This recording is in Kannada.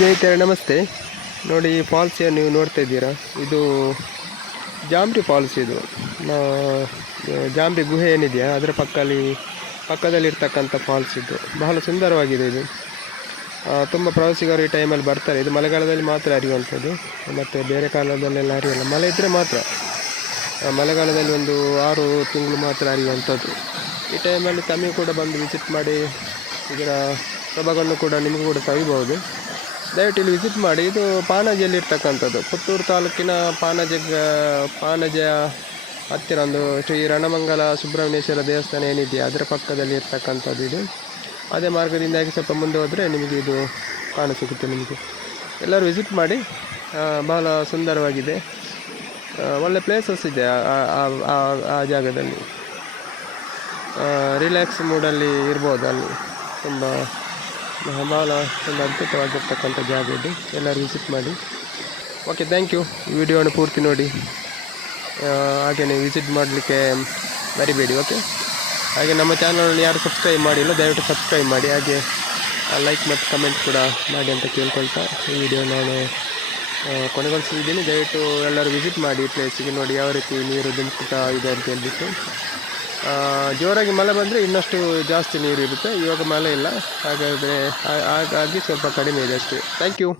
ಸ್ನೇಹಿತರೆ, ನಮಸ್ತೆ. ನೋಡಿ, ಈ ಫಾಲ್ಸಿಯನ್ನು ನೀವು ನೋಡ್ತಾ ಇದ್ದೀರಾ? ಇದು ಜಾಂಬ್ರಿ ಫಾಲ್ಸ್ ಇದು. ಜಾಂಬ್ರಿ ಗುಹೆ ಏನಿದೆಯಾ? ಅದರ ಪಕ್ಕದಲ್ಲಿ ಪಕ್ಕದಲ್ಲಿರ್ತಕ್ಕಂಥ ಫಾಲ್ಸ್ ಇದು. ಬಹಳ ಸುಂದರವಾಗಿದೆ ಇದು. ತುಂಬ ಪ್ರವಾಸಿಗರು ಈ ಟೈಮಲ್ಲಿ ಬರ್ತಾರೆ. ಇದು ಮಳೆಗಾಲದಲ್ಲಿ ಮಾತ್ರ ಅರಿಯುವಂಥದ್ದು ಮತ್ತು ಬೇರೆ ಕಾಲದಲ್ಲೆಲ್ಲ ಅರಿಯಲ್ಲ ಮಳೆ ಇದ್ದರೆ ಮಾತ್ರ. ಮಳೆಗಾಲದಲ್ಲಿ ಒಂದು ಆರು ತಿಂಗಳು ಮಾತ್ರ ಅರಿಯುವಂಥದ್ದು ಈ ಟೈಮಲ್ಲಿ ತಮಗೆ ಕೂಡ ಬಂದು ವಿಸಿಟ್ ಮಾಡಿ ಇದರ ಸೊಬಗನ್ನು ಕೂಡ ನಿಮಗೂ ಕೂಡ ಸವಿಬಹುದು ದಯವಿಟ್ಟು ಇಲ್ಲಿ ವಿಸಿಟ್ ಮಾಡಿ. ಇದು ಪಾನಜಿಯಲ್ಲಿ ಇರ್ತಕ್ಕಂಥದ್ದು. ಪುತ್ತೂರು ತಾಲೂಕಿನ ಪಾಣಜ ಪಾಣಜ ಹತ್ತಿರ ಒಂದು ಶ್ರೀ ರಣಮಂಗಲ ಸುಬ್ರಹ್ಮಣ್ಯೇಶ್ವರ ದೇವಸ್ಥಾನ ಏನಿದೆಯಾ ಅದರ ಪಕ್ಕದಲ್ಲಿ ಇರ್ತಕ್ಕಂಥದ್ದು ಇದು. ಅದೇ ಮಾರ್ಗದಿಂದಾಗಿ ಸ್ವಲ್ಪ ಮುಂದೆ ಹೋದರೆ ನಿಮಗೆ ಇದು ಕಾಣ ಸಿಗುತ್ತೆ ನಿಮಗೆ. ಎಲ್ಲರೂ ವಿಸಿಟ್ ಮಾಡಿ. ಬಹಳ ಸುಂದರವಾಗಿದೆ. ಒಳ್ಳೆ ಪ್ಲೇಸಸ್ ಇದೆ ಆ ಜಾಗದಲ್ಲಿ. ರಿಲ್ಯಾಕ್ಸ್ ಮೂಡಲ್ಲಿ ಇರ್ಬೋದು ಅಲ್ಲಿ. ತುಂಬ ಬಹಳ ಒಂದು ಅದ್ಭುತವಾಗಿರ್ತಕ್ಕಂಥ ಜಾಗ ಇದು ಎಲ್ಲರೂ ವಿಸಿಟ್ ಮಾಡಿ. ಓಕೆ ಥ್ಯಾಂಕ್ ಯು ವಿಡಿಯೋನ ಪೂರ್ತಿ ನೋಡಿ. ಹಾಗೆಯೇ ವಿಸಿಟ್ ಮಾಡಲಿಕ್ಕೆ ಮರಿಬೇಡಿ ಓಕೆ ಹಾಗೆ ನಮ್ಮ ಚಾನಲಲ್ಲಿ ಯಾರು ಸಬ್ಸ್ಕ್ರೈಬ್ ಮಾಡಿಲ್ಲ, ದಯವಿಟ್ಟು ಸಬ್ಸ್ಕ್ರೈಬ್ ಮಾಡಿ. ಹಾಗೆ ಲೈಕ್ ಮತ್ತು ಕಮೆಂಟ್ ಕೂಡ ಮಾಡಿ ಅಂತ ಕೇಳ್ಕೊಳ್ತಾ ಈ ವಿಡಿಯೋ ನಾನು ಕೊನೆಗೊಳಿಸಿದ್ದೀನಿ ದಯವಿಟ್ಟು ಎಲ್ಲರೂ ವಿಸಿಟ್ ಮಾಡಿ ಪ್ಲೇಸಿಗೆ ನೋಡಿ ಯಾವ ರೀತಿ ನೀರು ಧುಮುಕ್ತಾ ಇದೆ ಅಂತ ಹೇಳ್ಬಿಟ್ಟು. ಜೋರಾಗಿ ಮಳೆ ಬಂದರೆ ಇನ್ನಷ್ಟು ಜಾಸ್ತಿ ನೀರು ಇರುತ್ತೆ. ಇವಾಗ ಮಳೆ ಇಲ್ಲ. ಹಾಗಾದರೆ ಹಾಗಾಗಿ ಸ್ವಲ್ಪ ಕಡಿಮೆ ಇದೆ ಅಷ್ಟೇ. Thank you